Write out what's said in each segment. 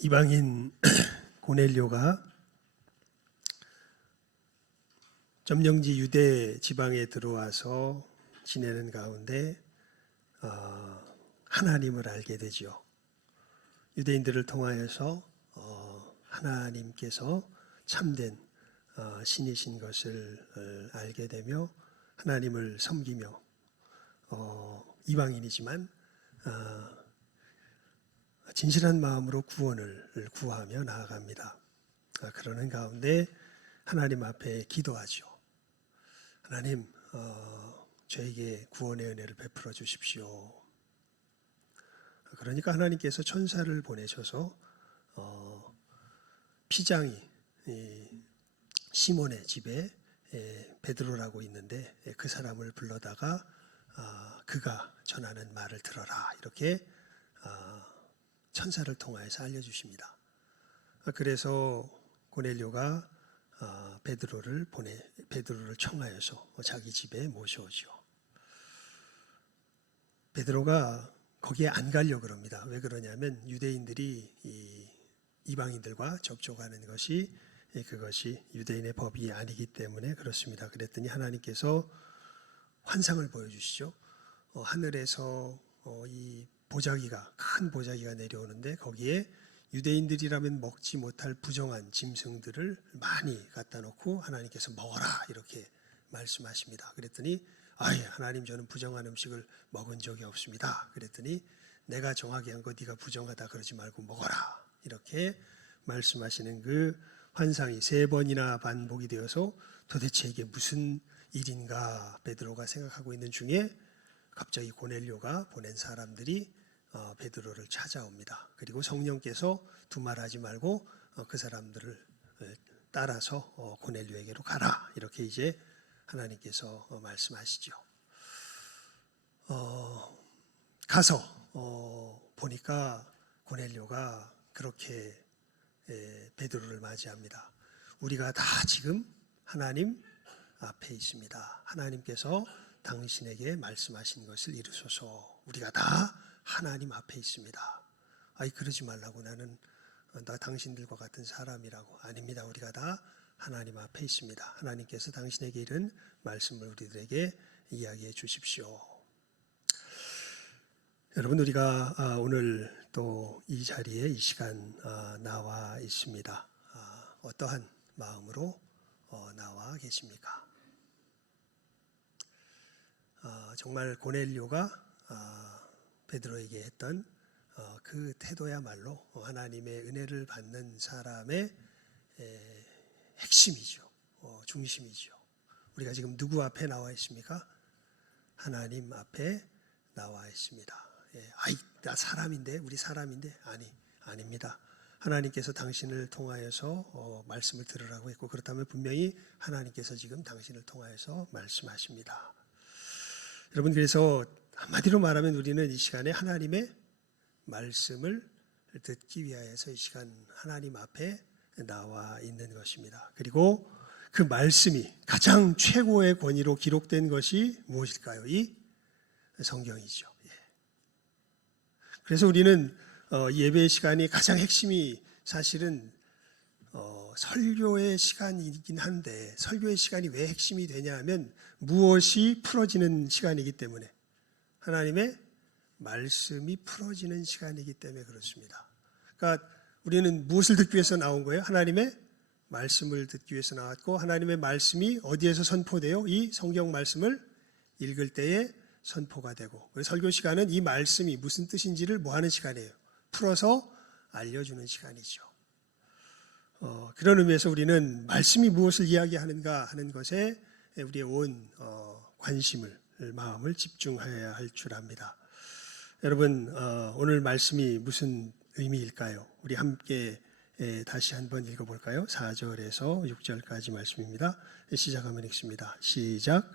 이방인 고넬료가 점령지 유대 지방에 들어와서 지내는 가운데 하나님을 알게 되죠. 유대인들을 통하여서 하나님께서 참된 신이신 것을 알게 되며 하나님을 섬기며 이방인이지만 진실한 마음으로 구원을 구하며 나아갑니다. 그러는 가운데 하나님 앞에 기도하죠. 하나님, 저에게 구원의 은혜를 베풀어 주십시오. 그러니까 하나님께서 천사를 보내셔서 피장이 시몬의 집에 베드로라고 있는데 그 사람을 불러다가 그가 전하는 말을 들어라, 이렇게 천사를 통하여서 알려주십니다. 그래서 고넬료가 베드로를 청하여서 자기 집에 모셔오죠. 베드로가 거기에 안 가려고 그럽니다. 왜 그러냐면 유대인들이 이방인들과 접촉하는 것이 그것이 유대인의 법이 아니기 때문에 그렇습니다. 그랬더니 하나님께서 환상을 보여주시죠. 하늘에서 이 큰 보자기가 내려오는데 거기에 유대인들이라면 먹지 못할 부정한 짐승들을 많이 갖다 놓고 하나님께서 먹어라, 이렇게 말씀하십니다. 그랬더니 하나님, 저는 부정한 음식을 먹은 적이 없습니다. 그랬더니 내가 정하게 한 거 네가 부정하다 그러지 말고 먹어라, 이렇게 말씀하시는 그 환상이 3번이나 반복이 되어서 도대체 이게 무슨 일인가 베드로가 생각하고 있는 중에 갑자기 고넬료가 보낸 사람들이 베드로를 찾아옵니다. 그리고 성령께서 두말하지 말고 그 사람들을 따라서 고넬료에게로 가라, 이렇게 이제 하나님께서 말씀하시죠. 가서 보니까 고넬료가 그렇게 베드로를 맞이합니다. 우리가 다 지금 하나님 앞에 있습니다. 하나님께서 당신에게 말씀하신 것을 이루소서. 우리가 다 하나님 앞에 있습니다. 그러지 말라고, 나 당신들과 같은 사람이라고. 아닙니다. 우리가 다 하나님 앞에 있습니다. 하나님께서 당신에게 이른 말씀을 우리들에게 이야기해 주십시오. 여러분, 우리가 오늘 또 이 자리에 이 시간 나와 있습니다. 어떠한 마음으로 나와 계십니까? 정말 고넬료가 베드로에게 했던 그 태도야말로 하나님의 은혜를 받는 사람의 핵심이죠. 중심이죠. 우리가 지금 누구 앞에 나와 있습니까? 하나님 앞에 나와 있습니다. 나 사람인데, 우리 사람인데, 아닙니다. 하나님께서 당신을 통하여서 말씀을 들으라고 했고, 그렇다면 분명히 하나님께서 지금 당신을 통하여서 말씀하십니다. 여러분, 그래서 한마디로 말하면 우리는 이 시간에 하나님의 말씀을 듣기 위하여서 이 시간 하나님 앞에 나와 있는 것입니다. 그리고 그 말씀이 가장 최고의 권위로 기록된 것이 무엇일까요? 이 성경이죠. 그래서 우리는 예배의 시간이 가장 핵심이 사실은 설교의 시간이긴 한데, 설교의 시간이 왜 핵심이 되냐 하면 무엇이 풀어지는 시간이기 때문에, 하나님의 말씀이 풀어지는 시간이기 때문에 그렇습니다. 그러니까 우리는 무엇을 듣기 위해서 나온 거예요? 하나님의 말씀을 듣기 위해서 나왔고, 하나님의 말씀이 어디에서 선포돼요? 이 성경 말씀을 읽을 때에 선포가 되고, 설교 시간은 이 말씀이 무슨 뜻인지를 하는 시간이에요? 풀어서 알려주는 시간이죠. 그런 의미에서 우리는 말씀이 무엇을 이야기하는가 하는 것에 우리의 온 관심을, 마음을 집중해야 할 줄 압니다. 여러분, 오늘 말씀이 무슨 의미일까요? 우리 함께 다시 한번 읽어볼까요? 4절에서 6절까지 말씀입니다. 시작하면 읽습니다. 시작.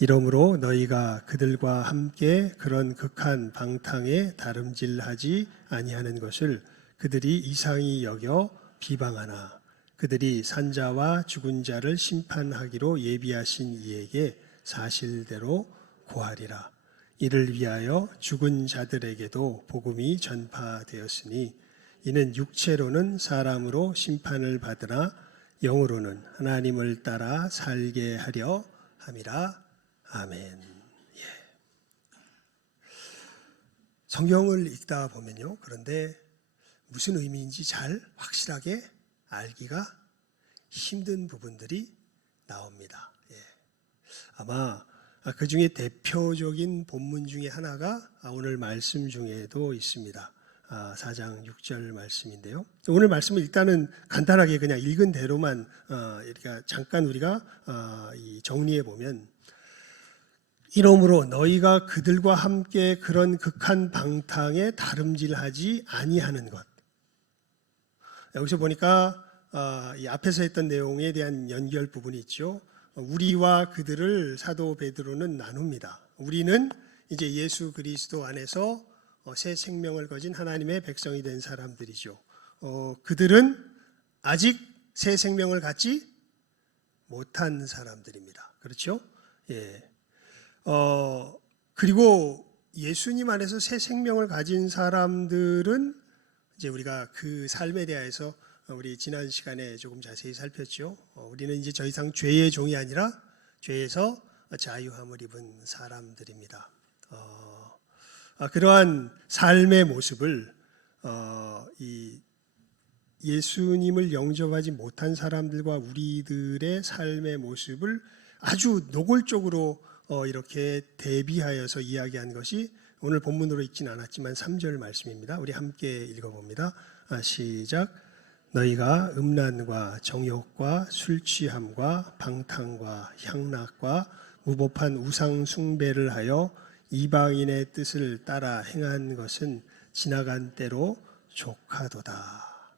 이러므로 너희가 그들과 함께 그런 극한 방탕에 다름질하지 아니하는 것을 그들이 이상히 여겨 비방하나, 그들이 산자와 죽은 자를 심판하기로 예비하신 이에게 사실대로 고하리라. 이를 위하여 죽은 자들에게도 복음이 전파되었으니 이는 육체로는 사람으로 심판을 받으나 영으로는 하나님을 따라 살게 하려 함이라. 아멘. 성경을 읽다 보면요, 그런데 무슨 의미인지 잘 확실하게 알기가 힘든 부분들이 나옵니다. 아마 그 중에 대표적인 본문 중에 하나가 오늘 말씀 중에도 있습니다. 4장 6절 말씀인데요. 오늘 말씀을 일단은 간단하게 그냥 읽은 대로만 이렇게 잠깐 우리가 정리해 보면, 이러므로 너희가 그들과 함께 그런 극한 방탕에 다름질하지 아니하는 것. 여기서 보니까 이 앞에서 했던 내용에 대한 연결 부분이 있죠. 우리와 그들을 사도 베드로는 나눕니다. 우리는 이제 예수 그리스도 안에서 새 생명을 가진 하나님의 백성이 된 사람들이죠. 그들은 아직 새 생명을 갖지 못한 사람들입니다. 그렇죠? 예. 그리고 예수님 안에서 새 생명을 가진 사람들은 이제 우리가 그 삶에 대해서 우리 지난 시간에 조금 자세히 살폈죠. 우리는 이제 더 이상 죄의 종이 아니라 죄에서 자유함을 입은 사람들입니다. 그러한 삶의 모습을 이 예수님을 영접하지 못한 사람들과 우리들의 삶의 모습을 아주 노골적으로 이렇게 대비하여서 이야기한 것이 오늘 본문으로 읽진 않았지만 3절 말씀입니다. 우리 함께 읽어봅니다. 시작. 너희가 음란과 정욕과 술 취함과 방탕과 향락과 무법한 우상 숭배를 하여 이방인의 뜻을 따라 행한 것은 지나간 때로 족하도다.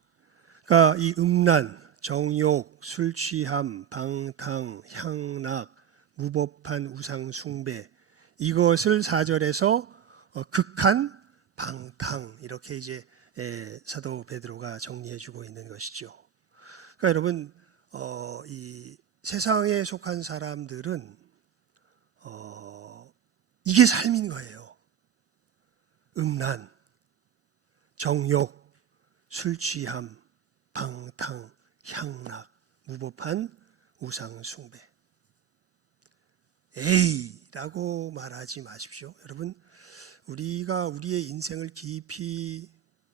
그러니까 이 음란, 정욕, 술 취함, 방탕, 향락, 무법한 우상 숭배, 이것을 4절에서 극한 방탕, 이렇게 이제 사도 베드로가 정리해주고 있는 것이죠. 그러니까 여러분, 이 세상에 속한 사람들은 이게 삶인 거예요. 음란, 정욕, 술 취함, 방탕, 향락, 무법한 우상 숭배. 에이라고 말하지 마십시오. 여러분, 우리가 우리의 인생을 깊이,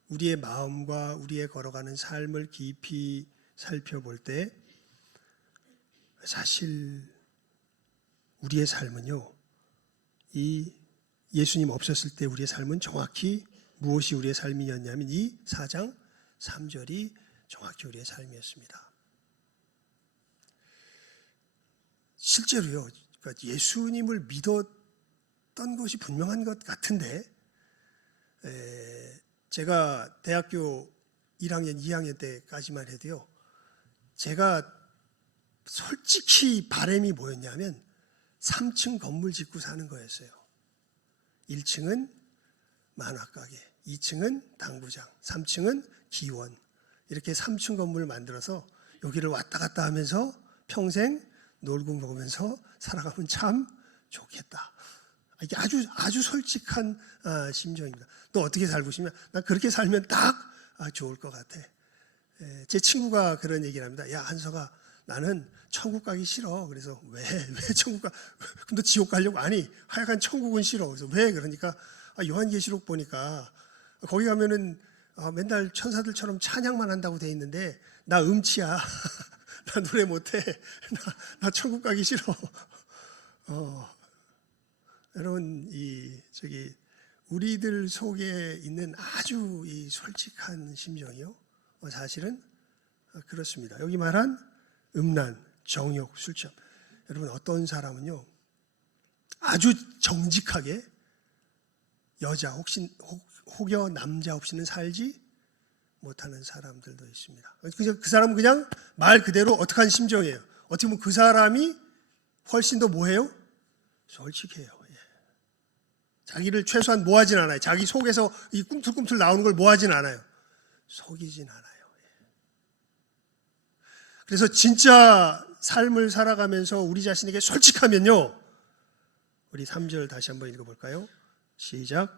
우리의 마음과 우리의 걸어가는 삶을 깊이 살펴볼 때 사실 우리의 삶은요, 이 예수님 없었을 때 우리의 삶은 정확히 무엇이 우리의 삶이었냐면 이 4장 3절이 정확히 우리의 삶이었습니다. 실제로요, 그러니까 예수님을 믿었던 것이 분명한 것 같은데, 제가 대학교 1학년, 2학년 때까지만 해도요, 제가 솔직히 바람이 뭐였냐면 3층 건물 짓고 사는 거였어요. 1층은 만화가게, 2층은 당구장, 3층은 기원, 이렇게 3층 건물을 만들어서 여기를 왔다 갔다 하면서 평생 놀고 먹으면서 살아가면 참 좋겠다. 이게 아주 솔직한 심정입니다. 또 어떻게 살고 싶냐? 나 그렇게 살면 딱 좋을 것 같아. 제 친구가 그런 얘기를 합니다. 야, 한석아, 나는 천국 가기 싫어. 그래서 왜 천국 가? 그럼 너 지옥 가려고? 아니, 하여간 천국은 싫어. 그래서 왜? 그러니까 요한계시록 보니까 거기 가면은 맨날 천사들처럼 찬양만 한다고 돼 있는데 나 음치야. 나 노래 못해. 나 천국 가기 싫어. 여러분, 우리들 속에 있는 아주 이 솔직한 심정이요, 사실은 그렇습니다. 여기 말한 음란, 정욕, 술취함. 여러분, 어떤 사람은요, 아주 정직하게 여자 혹여 남자 없이는 살지 못하는 사람들도 있습니다. 그 사람은 그냥 말 그대로 어떻게 하는 심정이에요. 어떻게 보면 그 사람이 훨씬 더 뭐해요? 솔직해요. 자기를 최소한 모하진 않아요. 자기 속에서 이 꿈틀꿈틀 나오는 걸 모하진 않아요. 속이진 않아요. 그래서 진짜 삶을 살아가면서 우리 자신에게 솔직하면요, 우리 3절 다시 한번 읽어볼까요? 시작.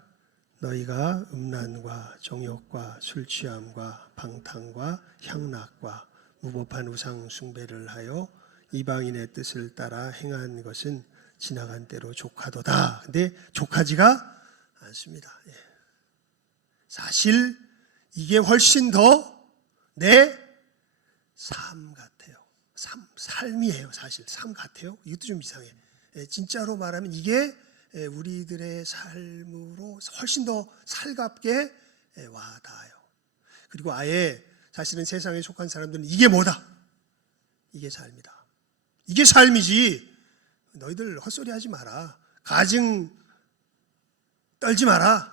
너희가 음란과 정욕과 술 취함과 방탕과 향락과 무법한 우상 숭배를 하여 이방인의 뜻을 따라 행한 것은 지나간 때로 족하도다. 근데 족하지가 않습니다. 사실 이게 훨씬 더 내 삶 같아요. 삶이에요. 사실 삶 같아요. 이것도 좀 이상해. 진짜로 말하면 이게 우리들의 삶으로 훨씬 더 살갑게 와닿아요. 그리고 아예 사실은 세상에 속한 사람들은 이게 뭐다? 이게 삶이다. 이게 삶이지. 너희들 헛소리 하지 마라. 가증 떨지 마라.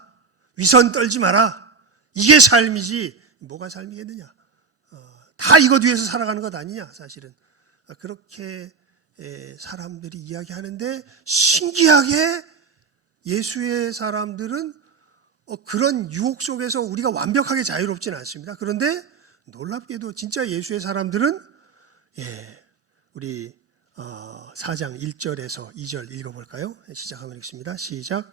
위선 떨지 마라. 이게 삶이지. 뭐가 삶이겠느냐? 다 이것 위해서 살아가는 것 아니냐? 사실은 그렇게 사람들이 이야기하는데 신기하게 예수의 사람들은 그런 유혹 속에서 우리가 완벽하게 자유롭지는 않습니다. 그런데 놀랍게도 진짜 예수의 사람들은 우리 4장 1절에서 2절 읽어볼까요? 시작하면 읽습니다. 시작.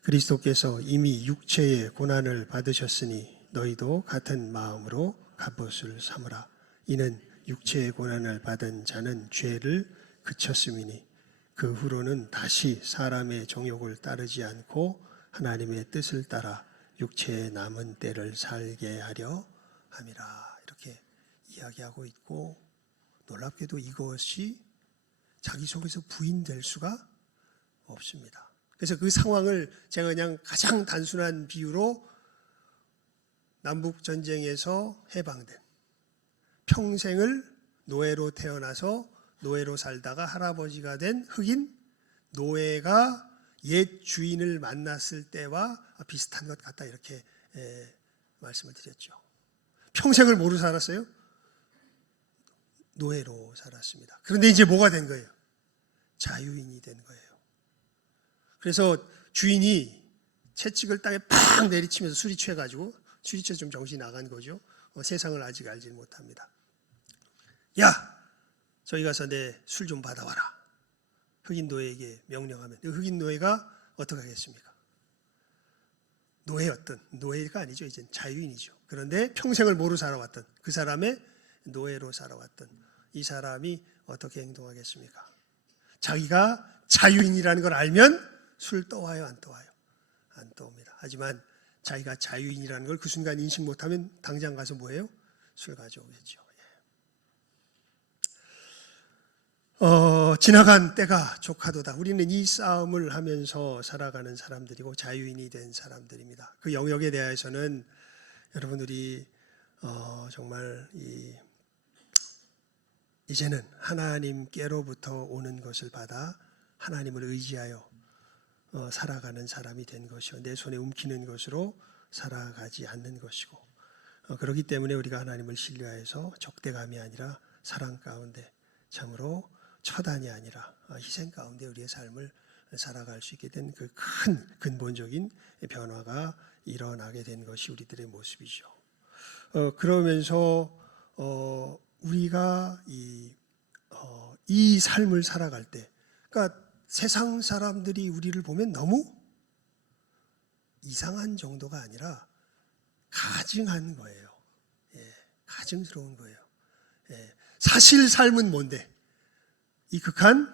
그리스도께서 이미 육체의 고난을 받으셨으니 너희도 같은 마음으로 갑옷을 삼으라. 이는 육체의 고난을 받은 자는 죄를 그쳤음이니 그 후로는 다시 사람의 정욕을 따르지 않고 하나님의 뜻을 따라 육체의 남은 때를 살게 하려 함이라. 이렇게 이야기하고 있고, 놀랍게도 이것이 자기 속에서 부인될 수가 없습니다. 그래서 그 상황을 제가 그냥 가장 단순한 비유로 남북전쟁에서 해방된, 평생을 노예로 태어나서 노예로 살다가 할아버지가 된 흑인 노예가 옛 주인을 만났을 때와 비슷한 것 같다, 이렇게 말씀을 드렸죠. 평생을 뭐로 살았어요? 노예로 살았습니다. 그런데 이제 뭐가 된 거예요? 자유인이 된 거예요. 그래서 주인이 채찍을 땅에 팍 내리치면서 술이 취해가지고, 술이 취해서 좀 정신이 나간 거죠. 세상을 아직 알지 못합니다. 야, 저기 가서 내 술 좀 받아와라. 흑인 노예에게 명령하면 흑인 노예가 어떻게 하겠습니까? 노예였던, 노예가 아니죠, 이젠 자유인이죠. 그런데 평생을 뭐로 살아왔던, 그 사람의 노예로 살아왔던 이 사람이 어떻게 행동하겠습니까? 자기가 자유인이라는 걸 알면 술 떠와요, 안 떠와요? 안 떠옵니다. 하지만 자기가 자유인이라는 걸 그 순간 인식 못하면 당장 가서 뭐예요? 술 가져오겠죠. 지나간 때가 족하도다. 우리는 이 싸움을 하면서 살아가는 사람들이고 자유인이 된 사람들입니다. 그 영역에 대해서는 여러분, 우리 정말 이제는 하나님께로부터 오는 것을 받아 하나님을 의지하여 살아가는 사람이 된 것이요, 내 손에 움키는 것으로 살아가지 않는 것이고, 그렇기 때문에 우리가 하나님을 신뢰해서 적대감이 아니라 사랑 가운데, 참으로 처단이 아니라 희생 가운데 우리의 삶을 살아갈 수 있게 된 그 큰 근본적인 변화가 일어나게 된 것이 우리들의 모습이죠. 그러면서 우리가 이 삶을 살아갈 때, 그러니까 세상 사람들이 우리를 보면 너무 이상한 정도가 아니라 가증한 거예요. 가증스러운 거예요. 사실 삶은 뭔데? 이 극한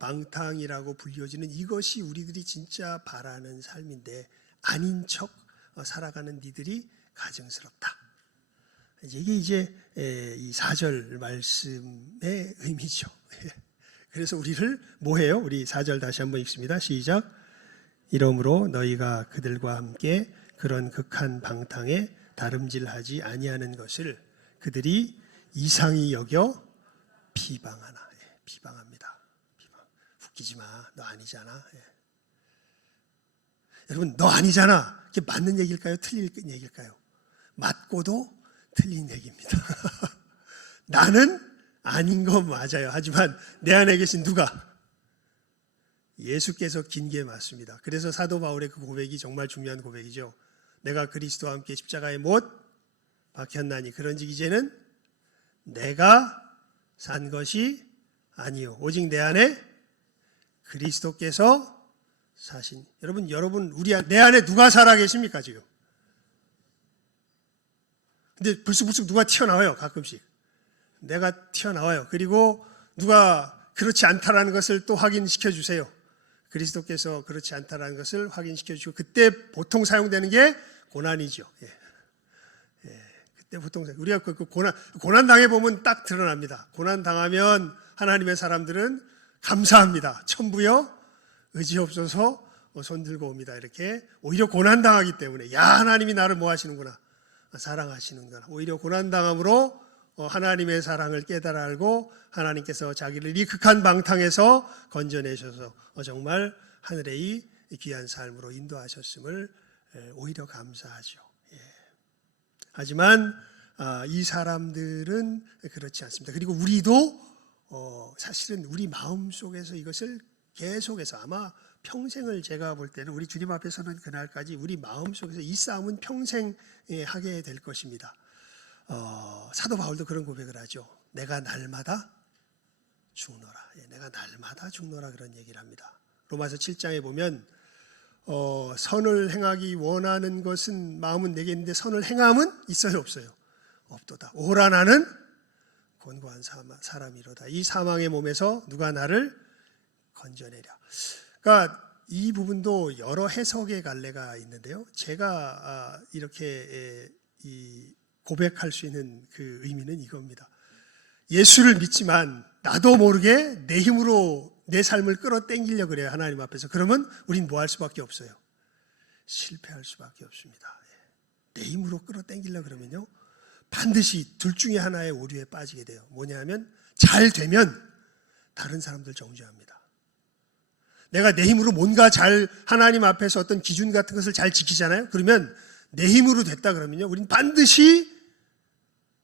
방탕이라고 불려지는 이것이 우리들이 진짜 바라는 삶인데, 아닌 척 살아가는 니들이 가증스럽다. 이게 이제 이 4절 말씀의 의미죠. 그래서 우리를 뭐해요? 우리 4절 다시 한번 읽습니다. 시작. 이러므로 너희가 그들과 함께 그런 극한 방탕에 다름질하지 아니하는 것을 그들이 이상히 여겨 비방하나. 비방합니다. 웃기지 마. 너 아니잖아. 여러분, 너 아니잖아. 이게 맞는 얘기일까요? 틀린 얘기일까요? 맞고도 틀린 얘기입니다. 나는 아닌 건 맞아요. 하지만 내 안에 계신 누가? 예수께서 긴 게 맞습니다. 그래서 사도 바울의 그 고백이 정말 중요한 고백이죠. 내가 그리스도와 함께 십자가에 못 박혔나니 그런즉 이제는 내가 산 것이 아니요 오직 내 안에 그리스도께서 사신. 여러분 내 안에 누가 살아 계십니까 지금? 근데 불쑥불쑥 누가 튀어나와요 가끔씩. 내가 튀어나와요. 그리고 누가 그렇지 않다라는 것을 또 확인시켜 주세요. 그리스도께서 그렇지 않다라는 것을 확인시켜 주고, 그때 보통 사용되는 게 고난이죠. 그때 보통 우리가 그 고난 당해 보면 딱 드러납니다. 고난 당하면 하나님의 사람들은 감사합니다. 천부여 의지없어서 손 들고 옵니다. 이렇게 오히려 고난 당하기 때문에 야 하나님이 나를 뭐 하시는구나, 사랑하시는구나. 오히려 고난 당함으로 하나님의 사랑을 깨달아 알고 하나님께서 자기를 이 극한 방탕에서 건져내셔서 정말 하늘의 귀한 삶으로 인도하셨음을 오히려 감사하죠. 하지만 이 사람들은 그렇지 않습니다. 그리고 우리도 사실은 우리 마음속에서 이것을 계속해서 아마 평생을, 제가 볼 때는 우리 주님 앞에 서는 그날까지 우리 마음속에서 이 싸움은 평생 하게 될 것입니다. 사도 바울도 그런 고백을 하죠. 내가 날마다 죽노라. 내가 날마다 죽노라, 그런 얘기를 합니다. 로마서 7장에 보면 선을 행하기 원하는 것은 마음은 내게 있는데 선을 행함은 있어요 없어요? 없도다. 오라 나는 곤고한 사람이로다. 이 사망의 몸에서 누가 나를 건져내랴. 그러니까 이 부분도 여러 해석의 갈래가 있는데요. 제가 이렇게 고백할 수 있는 그 의미는 이겁니다. 예수를 믿지만 나도 모르게 내 힘으로 내 삶을 끌어당기려고 그래요, 하나님 앞에서. 그러면 우린 뭐 할 수밖에 없어요? 실패할 수밖에 없습니다. 내 힘으로 끌어당기려고 그러면요, 반드시 둘 중에 하나의 오류에 빠지게 돼요. 뭐냐면 잘 되면 다른 사람들 정죄합니다. 내가 내 힘으로 뭔가 잘 하나님 앞에서 어떤 기준 같은 것을 잘 지키잖아요. 그러면 내 힘으로 됐다 그러면요, 우린 반드시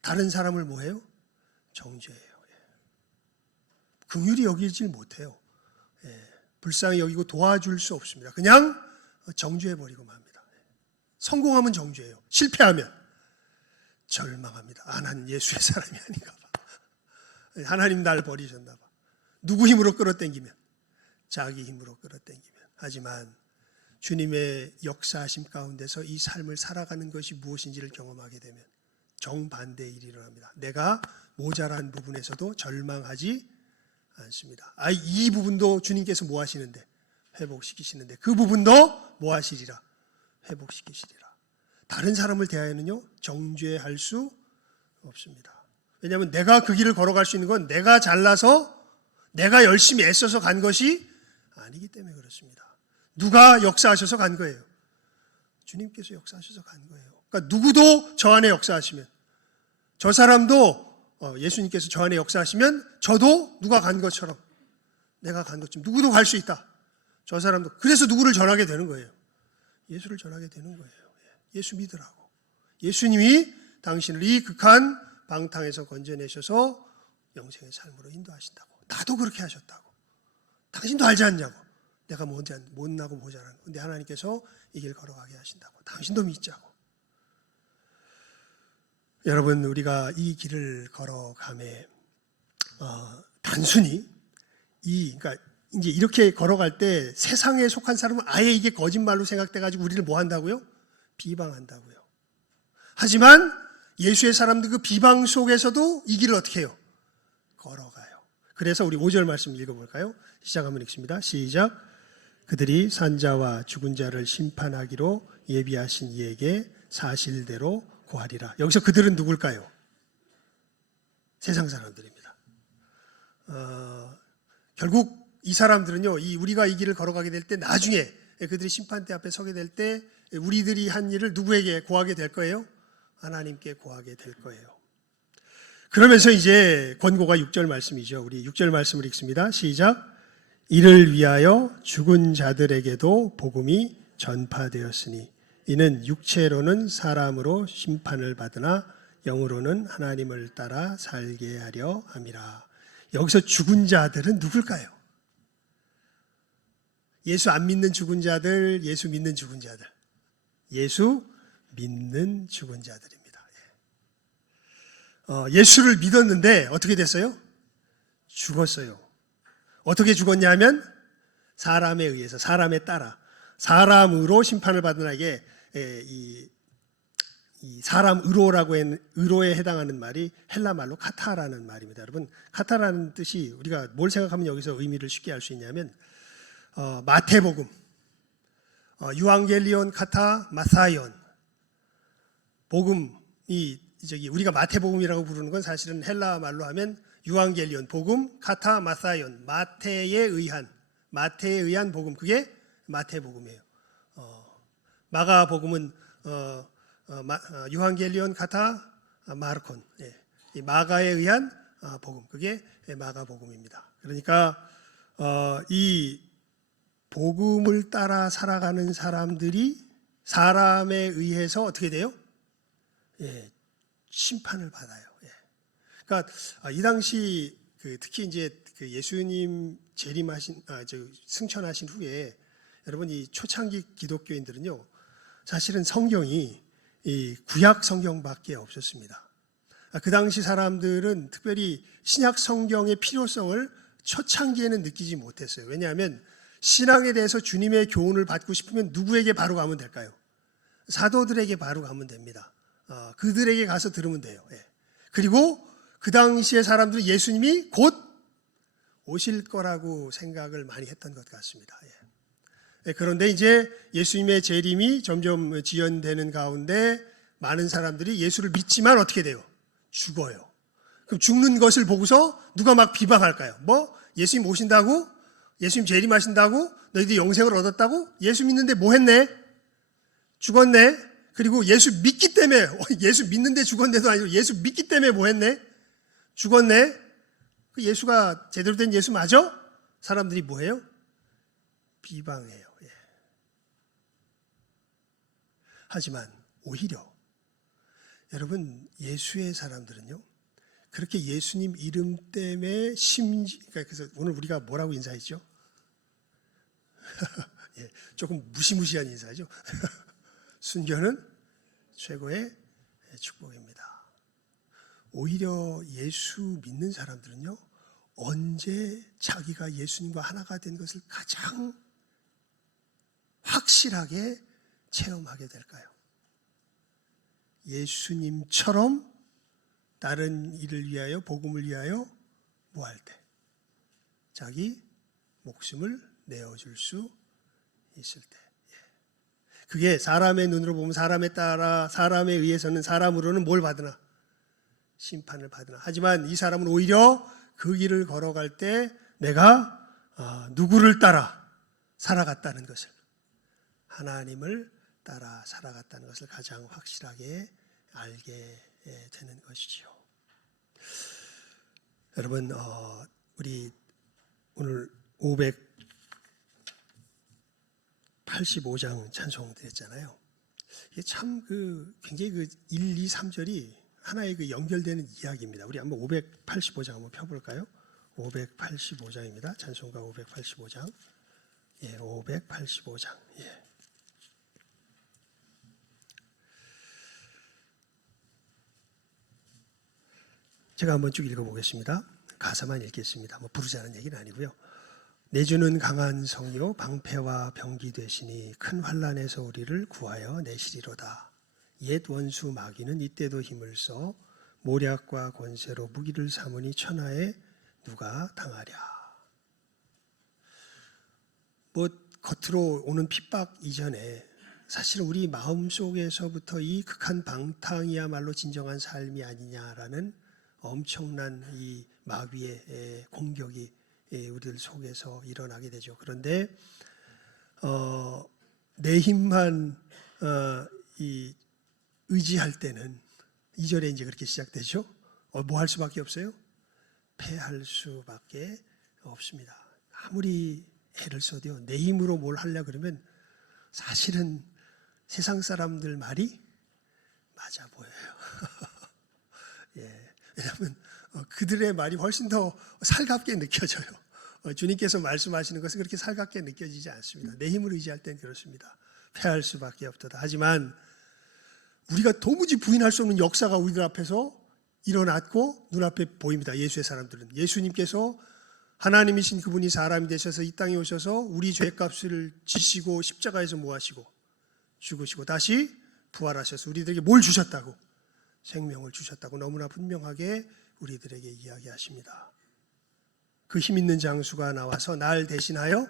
다른 사람을 뭐해요? 정죄해요. 긍휼히 여기질 못해요. 불쌍히 여기고 도와줄 수 없습니다. 그냥 정죄해버리고 맙니다. 성공하면 정죄해요. 실패하면 절망합니다. 난 예수의 사람이 아닌가 봐. 하나님 날 버리셨나 봐. 누구 힘으로 끌어당기면? 자기 힘으로 끌어당기면. 하지만 주님의 역사하심 가운데서 이 삶을 살아가는 것이 무엇인지를 경험하게 되면 정반대의 일이 일어납니다. 내가 모자란 부분에서도 절망하지 않습니다. 이 부분도 주님께서 뭐 하시는데? 회복시키시는데 그 부분도 뭐 하시리라? 회복시키시리라. 다른 사람을 대하여는요, 정죄할 수 없습니다. 왜냐하면 내가 그 길을 걸어갈 수 있는 건 내가 잘나서 내가 열심히 애써서 간 것이 아니기 때문에 그렇습니다. 누가 역사하셔서 간 거예요? 주님께서 역사하셔서 간 거예요. 그러니까 누구도 저 안에 역사하시면, 저 사람도 예수님께서 저 안에 역사하시면 저도 누가 간 것처럼, 내가 간 것처럼 누구도 갈 수 있다. 저 사람도. 그래서 누구를 전하게 되는 거예요? 예수를 전하게 되는 거예요. 예수 믿으라고. 예수님이 당신을 이 극한 방탕에서 건져내셔서 영생의 삶으로 인도하신다고. 나도 그렇게 하셨다고. 당신도 알지 않냐고. 내가 못나고 모자란 거. 근데 하나님께서 이 길 걸어가게 하신다고. 당신도 믿자고. 여러분, 우리가 이 길을 걸어가매 단순히 그러니까 이제 이렇게 걸어갈 때 세상에 속한 사람은 아예 이게 거짓말로 생각돼가지고 우리를 뭐 한다고요? 비방한다고요. 하지만 예수의 사람들 그 비방 속에서도 이 길을 어떻게 해요? 걸어가요. 그래서 우리 5절 말씀 읽어볼까요? 시작 한번 읽습니다. 시작. 그들이 산자와 죽은 자를 심판하기로 예비하신 이에게 사실대로 구하리라. 여기서 그들은 누굴까요? 세상 사람들입니다. 결국 이 사람들은요, 우리가 이 길을 걸어가게 될 때, 나중에 그들이 심판대 앞에 서게 될 때 우리들이 한 일을 누구에게 고하게 될 거예요? 하나님께 고하게 될 거예요. 그러면서 이제 권고가 6절 말씀이죠. 우리 6절 말씀을 읽습니다. 시작. 이를 위하여 죽은 자들에게도 복음이 전파되었으니 이는 육체로는 사람으로 심판을 받으나 영으로는 하나님을 따라 살게 하려 함이라. 여기서 죽은 자들은 누굴까요? 예수 안 믿는 죽은 자들, 예수 믿는 죽은 자들. 예수 믿는 죽은 자들입니다. 예수를 믿었는데 어떻게 됐어요? 죽었어요. 어떻게 죽었냐 하면 사람에 의해서, 사람에 따라, 사람으로 심판을 받은 자에게 이 사람 의로에 해당하는 말이 헬라 말로 카타라는 말입니다. 여러분, 카타라는 뜻이 우리가 뭘 생각하면 여기서 의미를 쉽게 알 수 있냐면 마태복음, 유앙겔리온 카타 마사이온, 복음이 우리가 마태복음이라고 부르는 건 사실은 헬라 말로 하면 유앙겔리온, 복음, 카타 마사이온, 마태에 의한 복음, 그게 마태복음이에요. 마가복음은 유한겔리온 카타 마르콘, 이 마가에 의한 복음, 그게 마가복음입니다. 그러니까 이 복음을 따라 살아가는 사람들이 사람에 의해서 어떻게 돼요? 심판을 받아요. 그러니까 이 당시 특히 이제 예수님 승천하신 후에 여러분, 이 초창기 기독교인들은요, 사실은 성경이 이 구약 성경밖에 없었습니다. 그 당시 사람들은 특별히 신약 성경의 필요성을 초창기에는 느끼지 못했어요. 왜냐하면 신앙에 대해서 주님의 교훈을 받고 싶으면 누구에게 바로 가면 될까요? 사도들에게 바로 가면 됩니다. 그들에게 가서 들으면 돼요. 그리고 그 당시의 사람들은 예수님이 곧 오실 거라고 생각을 많이 했던 것 같습니다. 그런데 이제 예수님의 재림이 점점 지연되는 가운데 많은 사람들이 예수를 믿지만 어떻게 돼요? 죽어요. 그럼 죽는 것을 보고서 누가 막 비방할까요? 뭐? 예수님 오신다고? 예수님 재림하신다고? 너희들 영생을 얻었다고? 예수 믿는데 뭐 했네? 죽었네? 그리고 예수 믿기 때문에, 예수 믿는데 죽었네도 아니고 예수 믿기 때문에 뭐 했네? 죽었네? 그 예수가 제대로 된 예수 맞아? 사람들이 뭐 해요? 비방해요. 하지만 오히려 여러분, 예수의 사람들은요, 그렇게 예수님 이름 때문에 그래서 오늘 우리가 뭐라고 인사했죠? 조금 무시무시한 인사죠. 순교는 최고의 축복입니다. 오히려 예수 믿는 사람들은요, 언제 자기가 예수님과 하나가 된 것을 가장 확실하게 체험하게 될까요? 예수님처럼 다른 일을 위하여, 복음을 위하여 뭐 할 때? 자기 목숨을 내어줄 수 있을 때. 그게 사람의 눈으로 보면 사람에 따라, 사람에 의해서는, 사람으로는 뭘 받으나? 심판을 받으나. 하지만 이 사람은 오히려 그 길을 걸어갈 때 내가 누구를 따라 살아갔다는 것을, 하나님을 따라 살아갔다는 것을 가장 확실하게 알게 되는 것이지요. 여러분, 우리 오늘 585장 찬송 드렸잖아요. 이게 참 굉장히 1, 2, 3절이 하나의 연결되는 이야기입니다. 우리 한번 585장 한번 펴볼까요? 585장입니다. 찬송가 585장. 585장. 제가 한번 쭉 읽어보겠습니다. 가사만 읽겠습니다. 뭐 부르자는 얘기는 아니고요. 내 주는 강한 성이요 방패와 병기 되시니 큰 환난에서 우리를 구하여 내시리로다. 옛 원수 마귀는 이때도 힘을 써 모략과 권세로 무기를 삼으니 천하에 누가 당하랴. 뭐 겉으로 오는 핍박 이전에 사실 우리 마음속에서부터 이 극한 방탕이야말로 진정한 삶이 아니냐라는 엄청난 이 마귀의 공격이 우리들 속에서 일어나게 되죠. 그런데 내 힘만 의지할 때는 2절에 이제 그렇게 시작되죠. 뭐 할 수밖에 없어요? 패할 수밖에 없습니다. 아무리 애를 써도요, 내 힘으로 뭘 하려 그러면 사실은 세상 사람들 말이 맞아 보여요. 왜냐하면 그들의 말이 훨씬 더 살갑게 느껴져요. 주님께서 말씀하시는 것은 그렇게 살갑게 느껴지지 않습니다. 내 힘을 의지할 땐 그렇습니다. 패할 수밖에 없도다. 하지만 우리가 도무지 부인할 수 없는 역사가 우리들 앞에서 일어났고 눈앞에 보입니다. 예수의 사람들은 예수님께서 하나님이신 그분이 사람이 되셔서 이 땅에 오셔서 우리 죄값을 지시고 십자가에서 모하시고 죽으시고 다시 부활하셔서 우리들에게 뭘 주셨다고? 생명을 주셨다고 너무나 분명하게 우리들에게 이야기하십니다. 그 힘 있는 장수가 나와서 날 대신하여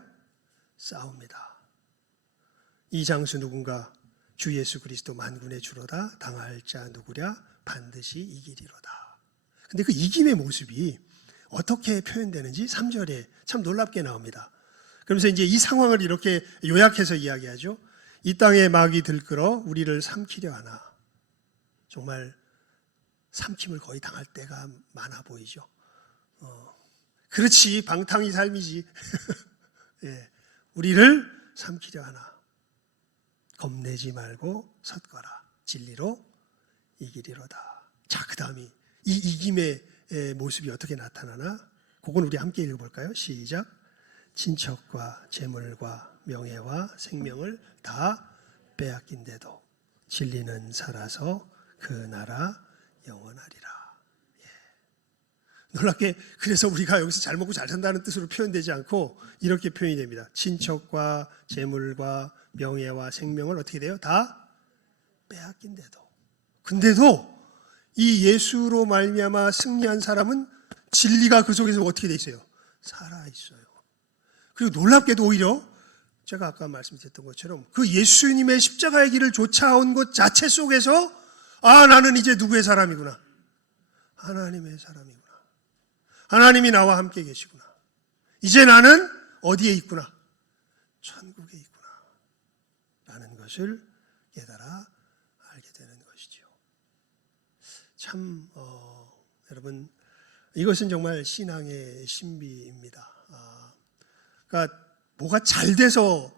싸웁니다. 이 장수 누군가? 주 예수 그리스도 만군의 주로다. 당할 자 누구랴? 반드시 이기리로다. 근데 그 이김의 모습이 어떻게 표현되는지 3절에 참 놀랍게 나옵니다. 그러면서 이제 이 상황을 이렇게 요약해서 이야기하죠. 이 땅에 마귀 들끓어 우리를 삼키려 하나. 정말 삼킴을 거의 당할 때가 많아 보이죠. 그렇지, 방탕이 삶이지. 예, 우리를 삼키려 하나. 겁내지 말고 섰거라. 진리로 이기리로다. 자, 그 다음이 이 이김의 모습이 어떻게 나타나나? 그건 우리 함께 읽어볼까요? 시작. 친척과 재물과 명예와 생명을 다 빼앗긴데도 진리는 살아서 그 나라 영원하리라. 예. 놀랍게 그래서 우리가 여기서 잘 먹고 잘 산다는 뜻으로 표현되지 않고 이렇게 표현이 됩니다. 친척과 재물과 명예와 생명을 어떻게 돼요? 다 빼앗긴데도. 근데도 이 예수로 말미암아 승리한 사람은 진리가 그 속에서 어떻게 돼 있어요? 살아 있어요. 그리고 놀랍게도 오히려 제가 아까 말씀드렸던 것처럼 그 예수님의 십자가의 길을 쫓아온 것 자체 속에서 아, 나는 이제 누구의 사람이구나. 하나님의 사람이구나. 하나님이 나와 함께 계시구나. 이제 나는 어디에 있구나? 천국에 있구나. 라는 것을 깨달아 알게 되는 것이죠. 참 여러분, 이것은 정말 신앙의 신비입니다. 그러니까 뭐가 잘 돼서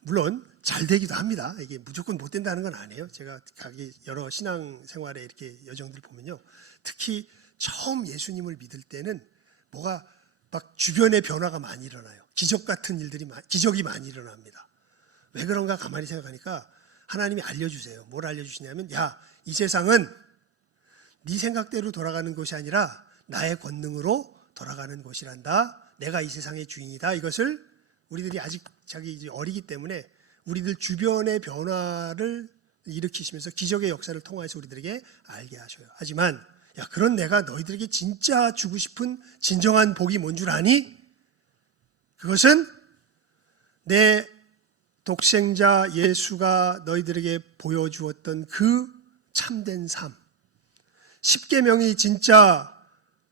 물론 잘 되기도 합니다. 이게 무조건 못 된다는 건 아니에요. 제가 여러 신앙생활에 이렇게 여정들 보면요, 특히 처음 예수님을 믿을 때는 뭐가 막 주변에 변화가 많이 일어나요. 기적 같은 일들이 기적이 많이 일어납니다. 왜 그런가 가만히 생각하니까 하나님이 알려주세요. 뭘 알려주시냐면, 야, 이 세상은 네 생각대로 돌아가는 것이 아니라 나의 권능으로 돌아가는 것이란다. 내가 이 세상의 주인이다. 이것을 우리들이 아직 이제 어리기 때문에 우리들 주변의 변화를 일으키시면서 기적의 역사를 통해서 우리들에게 알게 하셔요. 하지만 야, 그런 내가 너희들에게 진짜 주고 싶은 진정한 복이 뭔 줄 아니? 그것은 내 독생자 예수가 너희들에게 보여주었던 그 참된 삶, 십계명이 진짜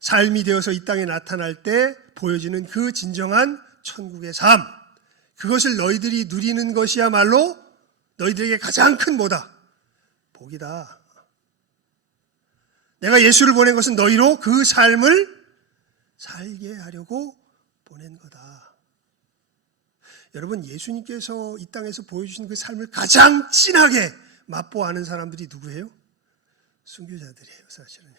삶이 되어서 이 땅에 나타날 때 보여지는 그 진정한 천국의 삶, 그것을 너희들이 누리는 것이야말로 너희들에게 가장 큰 뭐다? 복이다. 내가 예수를 보낸 것은 너희로 그 삶을 살게 하려고 보낸 거다. 여러분, 예수님께서 이 땅에서 보여주신 그 삶을 가장 진하게 맛보아하는 사람들이 누구예요? 순교자들이에요, 사실은.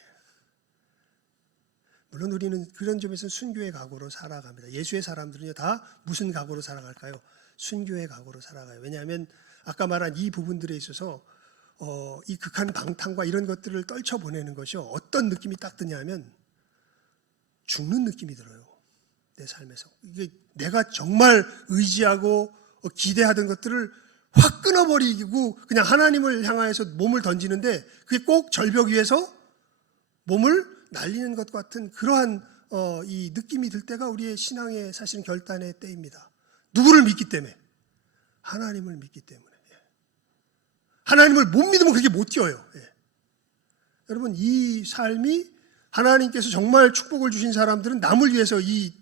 물론 우리는 그런 점에서 순교의 각오로 살아갑니다. 예수의 사람들은요, 다 무슨 각오로 살아갈까요? 순교의 각오로 살아가요. 왜냐하면 아까 말한 이 부분들에 있어서 이 극한 방탕과 이런 것들을 떨쳐보내는 것이요, 어떤 느낌이 딱 드냐면 죽는 느낌이 들어요. 내 삶에서. 이게 내가 정말 의지하고 기대하던 것들을 확 끊어버리고 그냥 하나님을 향하여서 몸을 던지는데 그게 꼭 절벽 위에서 몸을 날리는 것 같은 그러한 이 느낌이 들 때가 우리의 신앙의 사실은 결단의 때입니다. 누구를 믿기 때문에? 하나님을 믿기 때문에. 하나님을 못 믿으면 그렇게 못 뛰어요. 여러분, 이 삶이 하나님께서 정말 축복을 주신 사람들은 남을 위해서 이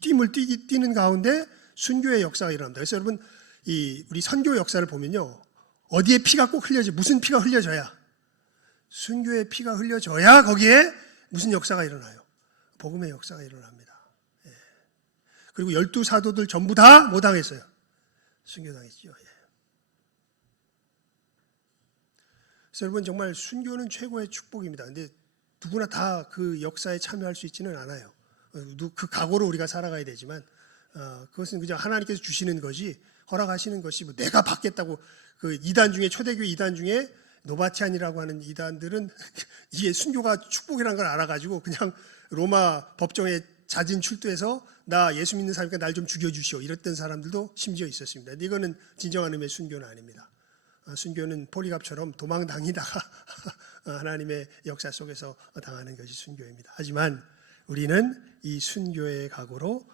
뜀을 뛰는 가운데 순교의 역사가 일어납니다. 그래서 여러분, 우리 선교 역사를 보면요, 어디에 피가 꼭 무슨 피가 흘려져야? 순교의 피가 흘려져야 거기에 무슨 역사가 일어나요? 복음의 역사가 일어납니다. 그리고 12사도들 전부 다 뭐 당했어요? 순교당했죠. 그래서 여러분, 정말 순교는 최고의 축복입니다. 근데 누구나 다 그 역사에 참여할 수 있지는 않아요. 그 각오로 우리가 살아가야 되지만 그것은 그냥 하나님께서 주시는 것이, 허락하시는 것이 뭐 내가 받겠다고, 그 이단 중에 초대교회 이단 중에 노바티안이라고 하는 이단들은 이게 순교가 축복이라는 걸 알아가지고 그냥 로마 법정에 자진 출두해서 나 예수 믿는 사람이니까 날 좀 죽여주시오 이랬던 사람들도 심지어 있었습니다. 이거는 진정한 의미의 순교는 아닙니다. 순교는 폴리갑처럼 도망다니다가 하나님의 역사 속에서 당하는 것이 순교입니다. 하지만 우리는 이 순교의 각오로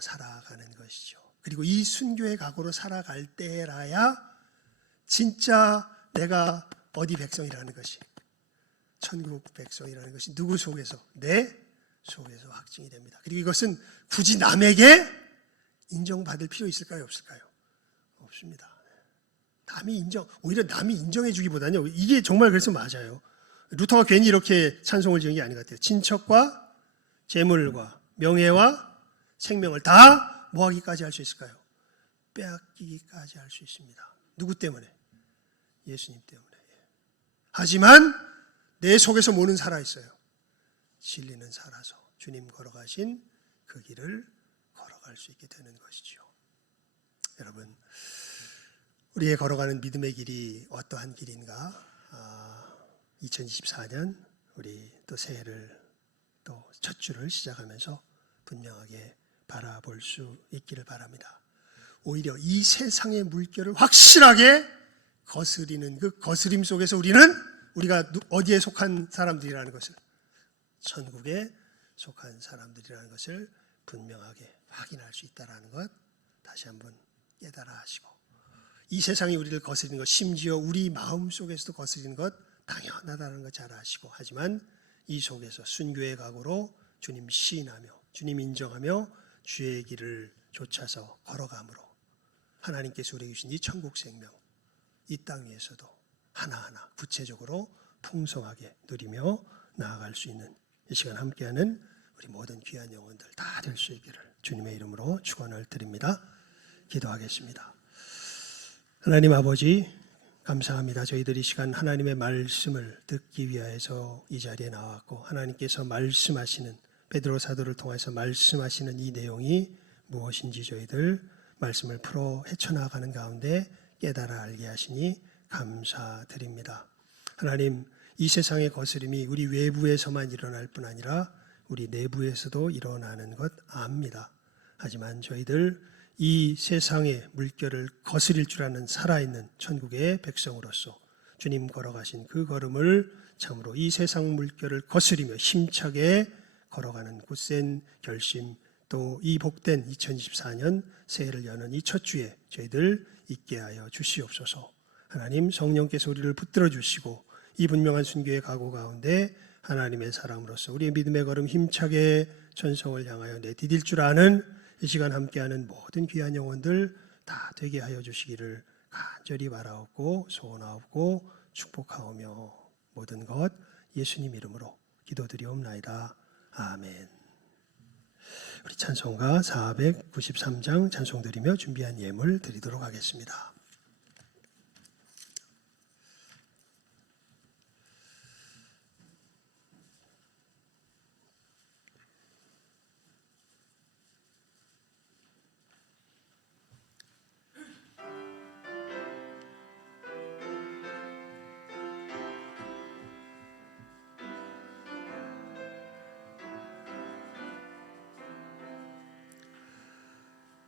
살아가는 것이죠. 그리고 이 순교의 각오로 살아갈 때라야 진짜 내가 어디 백성이라는 것이, 천국 백성이라는 것이 누구 속에서, 내 속에서 확증이 됩니다. 그리고 이것은 굳이 남에게 인정받을 필요 있을까요? 없을까요? 없습니다. 오히려 남이 인정해 주기보다는요, 이게 정말 그래서 맞아요. 루터가 괜히 이렇게 찬송을 지은 게 아닌 것 같아요. 친척과 재물과 명예와 생명을 다 뭐 하기까지 할 수 있을까요? 빼앗기기까지 할 수 있습니다. 누구 때문에? 예수님 때문에. 하지만 내 속에서 뭐는 살아있어요? 진리는 살아서 주님 걸어가신 그 길을 걸어갈 수 있게 되는 것이죠. 여러분, 우리의 걸어가는 믿음의 길이 어떠한 길인가? 2024년 우리 또 새해를 또 첫 주를 시작하면서 분명하게 바라볼 수 있기를 바랍니다. 오히려 이 세상의 물결을 확실하게 거스리는 그 거스림 속에서 우리가 어디에 속한 사람들이라는 것을, 천국에 속한 사람들이라는 것을 분명하게 확인할 수 있다는 것 다시 한번 깨달아 하시고, 이 세상이 우리를 거스리는 것, 심지어 우리 마음 속에서도 거스리는 것 당연하다는 것 잘 아시고, 하지만 이 속에서 순교의 각오로 주님 시인하며 주님 인정하며 주의 길을 쫓아서 걸어감으로 하나님께서 우리에게 주신 이 천국 생명, 이 땅 위에서도 하나하나 구체적으로 풍성하게 누리며 나아갈 수 있는 이 시간 함께하는 우리 모든 귀한 영혼들 다 될 수 있기를 주님의 이름으로 축원을 드립니다. 기도하겠습니다. 하나님 아버지, 감사합니다. 저희들이 이 시간 하나님의 말씀을 듣기 위하여서 이 자리에 나왔고, 하나님께서 말씀하시는, 베드로 사도를 통해서 말씀하시는 이 내용이 무엇인지 저희들 말씀을 풀어 헤쳐나가는 가운데 깨달아 알게 하시니 감사드립니다. 하나님, 이 세상의 거스림이 우리 외부에서만 일어날 뿐 아니라 우리 내부에서도 일어나는 것 압니다. 하지만 저희들 이 세상의 물결을 거스릴 줄 아는 살아있는 천국의 백성으로서 주님 걸어가신 그 걸음을 참으로 이 세상 물결을 거스리며 힘차게 걸어가는 굳센 결심, 또 이 복된 2024년 새해를 여는 이 첫 주에 저희들 있게 하여 주시옵소서. 하나님, 성령께서 우리를 붙들어 주시고 이 분명한 순교의 각오 가운데 하나님의 사람으로서 우리의 믿음의 걸음 힘차게 전성을 향하여 내디딜 줄 아는 이 시간 함께하는 모든 귀한 영혼들 다 되게 하여 주시기를 간절히 바라옵고 소원하옵고 축복하오며 모든 것 예수님 이름으로 기도드리옵나이다. 아멘. 우리 찬송가 493장 찬송 드리며 준비한 예물 드리도록 하겠습니다.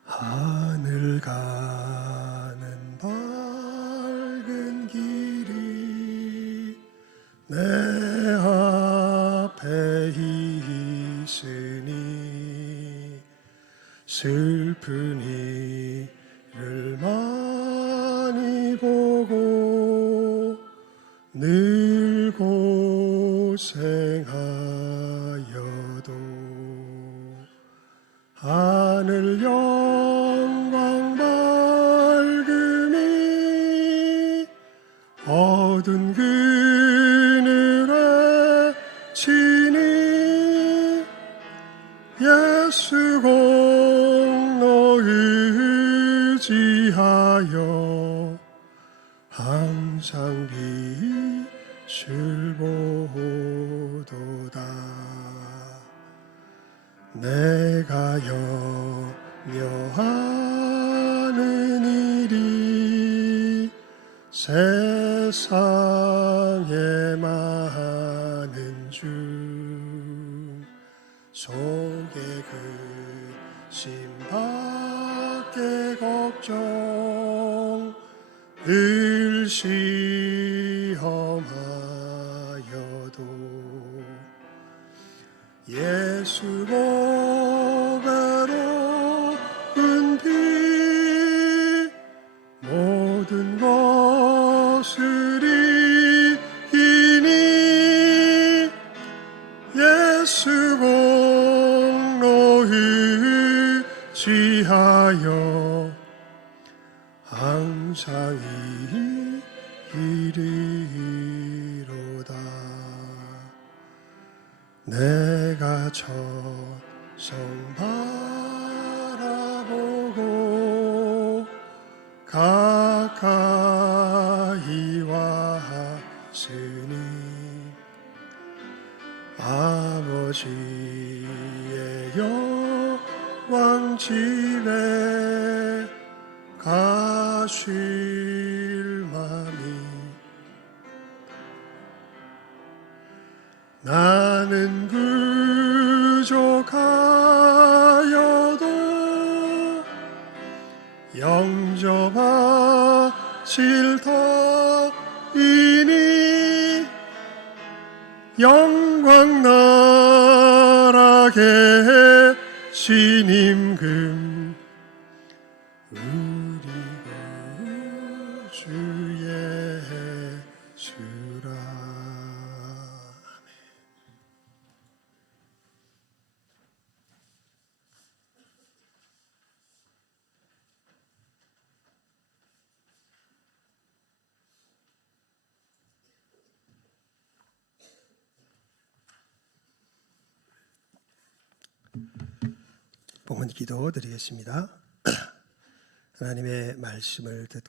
하늘 가는 밝은 길이 내 앞에 있으니 슬픈 이를 많이 보고 늘 고생하여도 하늘 영광 밝음이 어두운 그늘에 치니 예수 공로 의지하여 항상 빛을 보도다. 내가 염려하는 일이 세상에 많은 중 속에 근심밖에 걱정 늘 시험하여도 예수 보배로 은비 모든 것을 이기니 예수 공로 의지하여 항상 이기리로다. 내가 천성 바라보고 가까이 왔으니 아버지의 영광 집에 가실 맘이 나는 부족하여도 영접하실 터이니 영광 나라게 신임금 우리 구주 예수라. 봉헌 기도 드리겠습니다. 하나님의 말씀을 듣고